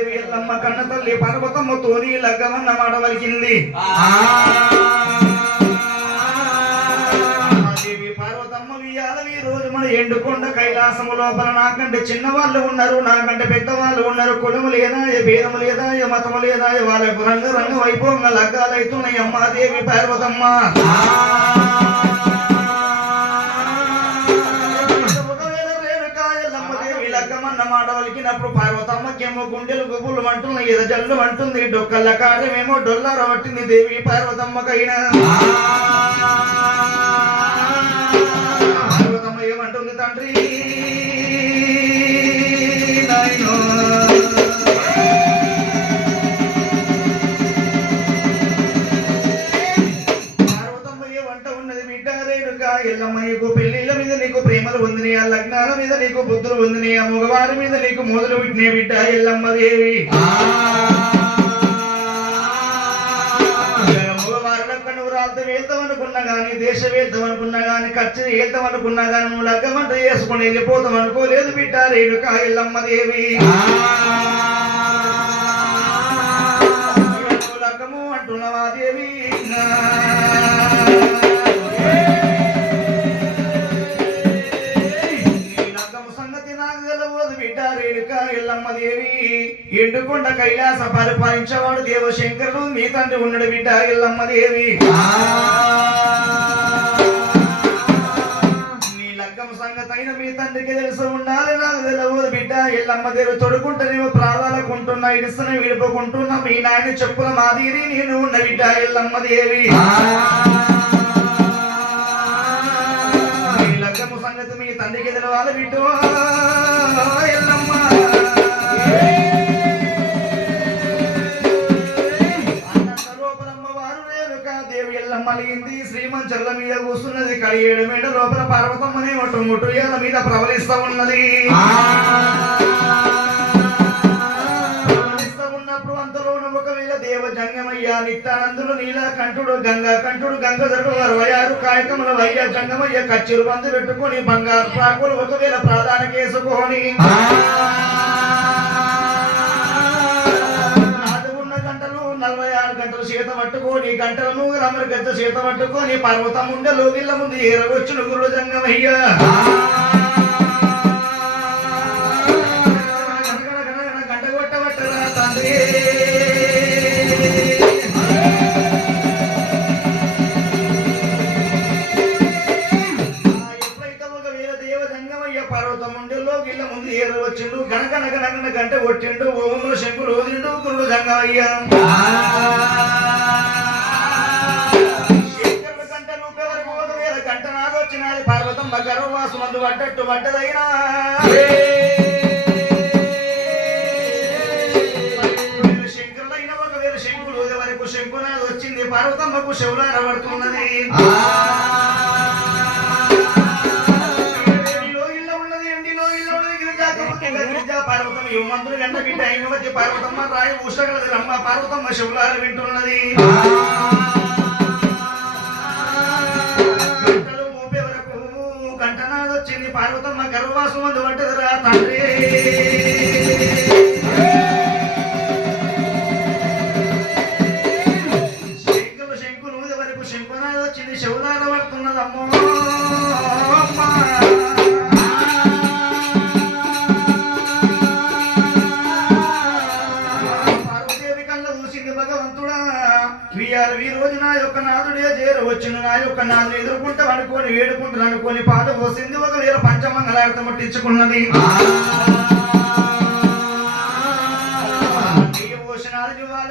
దేవి ఎల్లమ్మ కన్న తల్లి పర్వతమ్మ తోని లగ్గమన్న మన ఎండుకొండ కైలాసము లోపల నాకంటే చిన్న వాళ్ళు ఉన్నారు నాకంటే పెద్ద వాళ్ళు ఉన్నారు. కులము లేదా ఏ భేదము లేదా ఏ మతము లేదా వాళ్ళకు రంగ రంగ వైభవంగా లగ్గాలైతున్నాయి అమ్మ దేవి పార్వతమ్మ. మాట వలికినప్పుడు పార్వతమ్మకేమో గుండెలు గుబులు అంటున్నాయి ఎద జల్లు అంటుంది డొక్కల కాడమేమో డొల్లార పట్టింది దేవి పార్వతమ్మకైనా ఉంది. ఆ మగవారి మీద నీకు మొదలు పెట్టిన బిడ్డ ఎల్లమ్మ దేవి. వెళ్తాం అనుకున్నా గానీ దేశ వెళ్తాం అనుకున్నా గానీ ఖర్చు వెళ్తాం అనుకున్నా గానీ నువ్వు లగ్గమంట చేసుకుని వెళ్ళిపోతాం అనుకోలేదు బిడ్డ. రేణుక ఎల్లమ్మ దేవి. లగ్గము అంటున్నావా దేవి? ఎండుకొండ కైలాస పరిపాలించేవాడు దేవశంకరుడు. మీ తండ్రి ఉన్నాడు బిడ్డ ఎల్లమ్మ దేవి. నీ లగ్గం సంగతి అయిన మీ తండ్రికి తెలుసు ఉండాలి. నాకు తెలవదు బిడ్డ. ఎల్లమ్మ దేవి తొడుకుంటేనేమో ప్రాణాలకుంటున్నా ఇడుస్తున్న విడిపోకుంటున్నా. మీ నాయన చెప్పుల మాదిరి నేను ఉన్న బిడ్డ ఎల్లమ్మ దేవి. లగ్గము సంగతి మీ తండ్రికి తెలవాలి బిడ్డ. ఎల్లమ్మ. ఎల్లమ్మ అలిగింది శ్రీమంచర్ల మీద కూస్తున్నది. కడియేడు మేడ లోపల పార్వతమ్మని ఒట్టు ముట్టుయాల మీద ప్రవలిస్తా ఉన్నది. ఉన్నప్పుడు అంతలోన ఒకవేళ దేవ జంగమయ్య నిత్యానందులు నీలా కంఠుడు గంగా కంఠుడు గంగధరుడు ఆరు కాయకముల వయ్య జంగమయ్య కచ్చిరు బంధు పెట్టుకొని బంగారు ప్రాకులు ఒకవేళ ప్రాధాన కేసుకొని నలభై ఆరు పట్టుకో నీ గంటలను రమరి గంట చేత నీ పర్వతం ఉండే లోగిళ్ళ ముందు ఏరవచ్చును గురుడు జంగమయ్యా పర్వతం ఉండేలో వీళ్ళ ముందు ఏరు వచ్చిండు. గనక నగనగన గంట కొట్టిండు. ఓములు శంకులు వదిలిండు గురుడు జంగమయ్య శంకరుడు గంట రూపే వరకు ఒక వేల మందు పడ్డట్టు పడ్డదైనా. శంకరుడైన ఒక శంకులు వరకు శంకునాది వచ్చింది పర్వతమ్మకు శివులార పడుతున్నది. యువమంతులు గంట అయిన మధ్య పార్వతమ్మ రాయి ఉషగలది రమ్మ పార్వతమ్మ శివులారు వింటున్నది. చేరవచ్చును నా యొక్క నాదుడు ఎదుర్కొంటా అనుకోని వేడుకుంటాను అనుకోని పాట పోసింది ఒక వేల పంచమంగళార్థం పట్టించుకున్నది.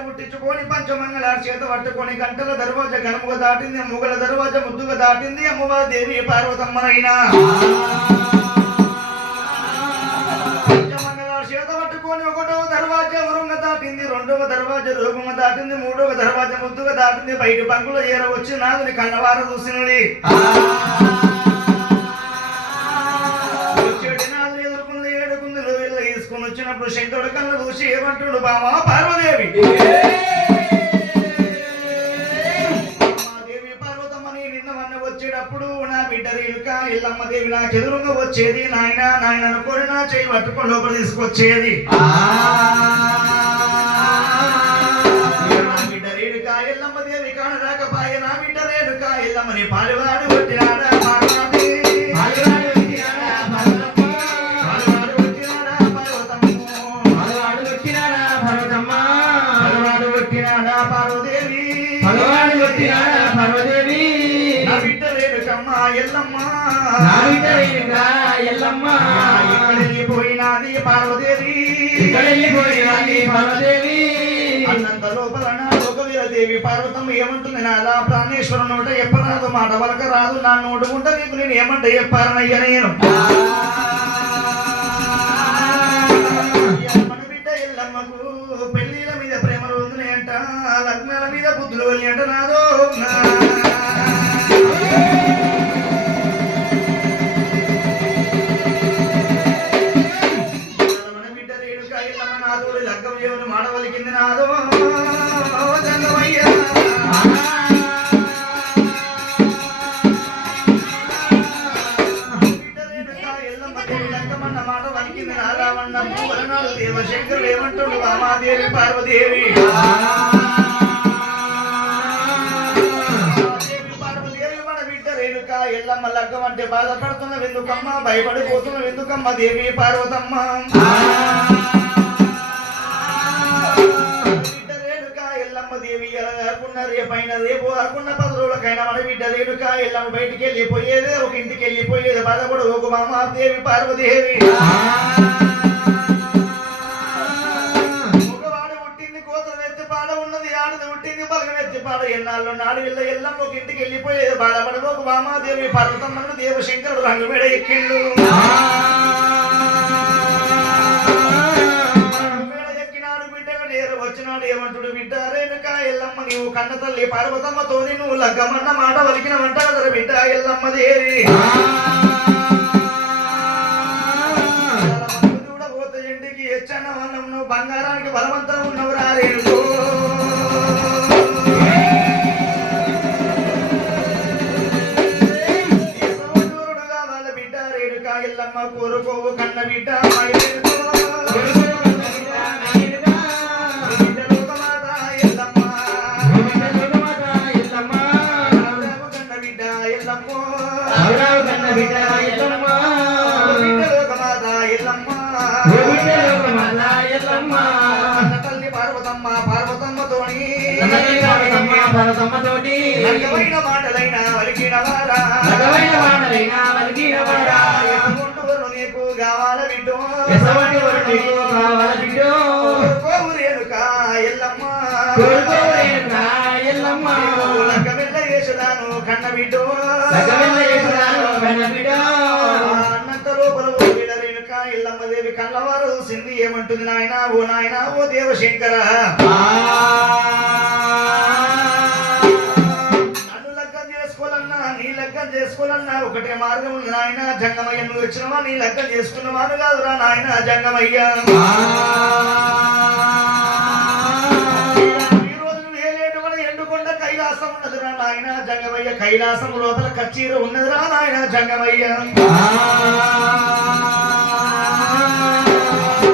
ముట్టించుకొని పంచమంగళారు చేత పట్టుకొని గంటల దర్వాజ గనముగా దాటింది ముగల దర్వాజ ముద్దుగా దాటింది అమ్మవారి దేవి పార్వతమ్మనైనా రెండవ దర్వాజా రోగుమ దాటింది మూడవ దర్వాజా ముద్దుగా దాటింది. బయట పంకులో ఏరవచ్చి నాదుని కన్నవార చూసినది ఎదుర్కొంది ఏడుకుంది లోయల్లో తీసుకొని వచ్చినప్పుడు శంకరుడు కళ్ళ చూసి ఏమంటుడు బామా పార్వదేవి. వచ్చేటప్పుడు నా బిడ్డ రేణుక ఇల్లమ్మ దేవి నా చెదురుగా వచ్చేది. నాయన నాయన అనుకోని నా చేయి పట్టుకొని లోపల తీసుకొచ్చేది. పార్వదేవి. ఇక్కడ వెళ్ళిపోయినది పార్వదేవి. అన్నంత లోపల నా లోకవీర పార్వతమ్మ ఏమంటుంది నాదా ప్రాణేశ్వరం నోట ఎప్పరాదు మాట వలక రాదు. నా నోటుకుంటే నీకు నేను ఏమంటే చెప్పారనయ్య నేను. మన బిడ్డ ఎల్లమ్మకు పెళ్ళిల మీద ప్రేమలు వదిలేంట లగ్నాల మీద బుద్ధులు వెళ్ళి అంట నాదో. నా ఎల్లమ్మ మాట వలికింది నారావణ వలనాడు దేవశంకరుడు ఏమంటుండు రామాదేవి పార్వదేవి దేవి మన బిడ్డ రేణుక ఎల్లమ్మ లగ్గం అంటే బాధపడుతున్న వెందుకమ్మ భయపడిపోతున్న వెందుకమ్మ దేవి పార్వతమ్మ? ఎలా కాకుండా రేపైన రేపు కాకుండా పది రోజులకైనా మన బిడ్డ రేణుక ఎల్లమ్మ బయటికి వెళ్ళిపోయేది ఒక ఇంటికి వెళ్ళిపోయేది. బాధపడు ఒక మామ దేవి పార్వదేవి పాడ ఎన్నాళ్ళు నాడు వెళ్ళ ఎల్లమ్మ ఒక ఇంటికి వెళ్ళిపోయేది. బాధపడు ఒక మామాదేవి పర్వతమ్మను దేవశంకరుడు రంగు మీద ఎక్కిండు మేడ ఎక్కినాడు బిడ్డగా నేరు వచ్చినాడు ఏమంటుడు బిడ్డ? రేణుక ఎల్లమ్మ నీవు కన్న తల్లి పార్వతమ్మతోని నువ్వు లగ్గమన్న మాట వలికిన వంట కదర బిడ్డ ఎల్లమ్మ దేరి. నగ్గమైన మాటలైన వలికిన వారా నగవైన వాడలైనా వలిగిన వాడా. ఎసగుంటూరు నీకు కావాల బిడ్డో ఎసవంటి వాడు నీకు కావాల బిడ్డో. కోవు రేణుక ఎల్లమ్మ కోరుకోలేనురా ఎల్లమ్మ. లగ్గ వెళ్ళ చేసేదాను కన్న బిడ్డో నగవెల్ల యేసురాను కన్న బిడ్డో. అన్నంత లోపల ఓ బిడ్డ రేణుక ఎల్లమ్మ దేవి కళ్ళవారు సింధి ఏమంటుంది నాయన ఓ నాయన ఓ దేవశంకర చేసుకోవాలన్నారు ఒకటే మార్గం ఉంది నాయన. జంగమయ్య నువ్వు వచ్చినవా? నీ లెక్క చేసుకున్నవాను కాదురా నాయన జంగమయ్య. రోజు ఎండుకొండ కైలాసం ఉన్నదిరా నాయన. జంగమయ్య కైలాసం లోపల కచ్చీర ఉన్నదిరా నాయన జంగమయ్య.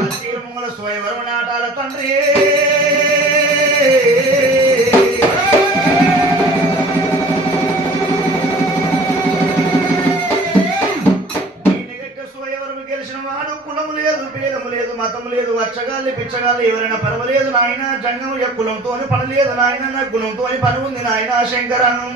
కచ్చీర స్వయంవరం నాటాల తండ్రి. ఎవరైనా పర్వాలేదు నాయన జంగం కులంతో పని లేదు నాయన నా గుణంతోని పని ఉంది నాయన శంకరను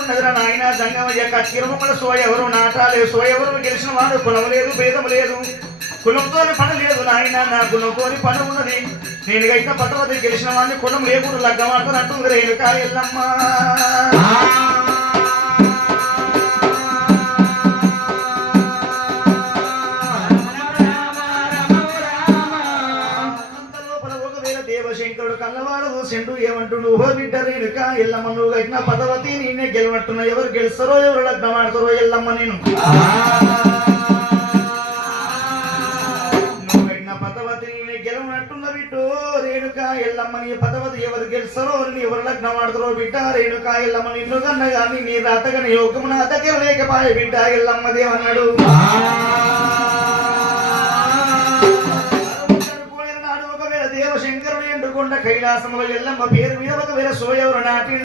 ఉన్నదిరా నాయన దండం యొక్క తిరుమల సోయవరు నాటాలే. సోయవరు గెలిచిన వాడు కులం లేదు భేదం లేదు. కులంతో పని లేదు నాయన నా గుణంతోని పని ఉన్నది. నేను గైతే పట్టవతి గెలిచిన వాడిని కులం లేకుండా లగ్గమాటలు అంటుంది రేణుకా ఎల్లమ్మ. కన్నవాడు ఏమంటుండు? ఓ బిడ్డ రేణుక ఎల్లమ్మ నువ్వు కట్టిన పదవతి నేనే గెలవట్టున్నా. ఎవరు గెలుస్తారో ఎవరు లగ్నం ఆడతారో ఎల్లమ్మ నేను. నువ్వు కట్టిన పదవతి నేనే గెలవనట్టున్న బిడ్డో. రేణుక ఎల్లమ్మ నీ పదవతి ఎవరు గెలుస్తారో ఎవరు లగ్నం ఆడతారో బిడ్డ. రేణుక ఎల్లమ్మ నిన్ను కన్న నీ రాతగని నీ నా దగ్గర లేకపాయ బిడ్డ ఎల్లమ్మ దేవన్నాడు. నాడు ఒకవేళ దేవశంకరుడు ఎండుకొండ కైలాసములో ఎల్లమ్మ పేరు మీద ఒకవేళ సోయవరు నాటి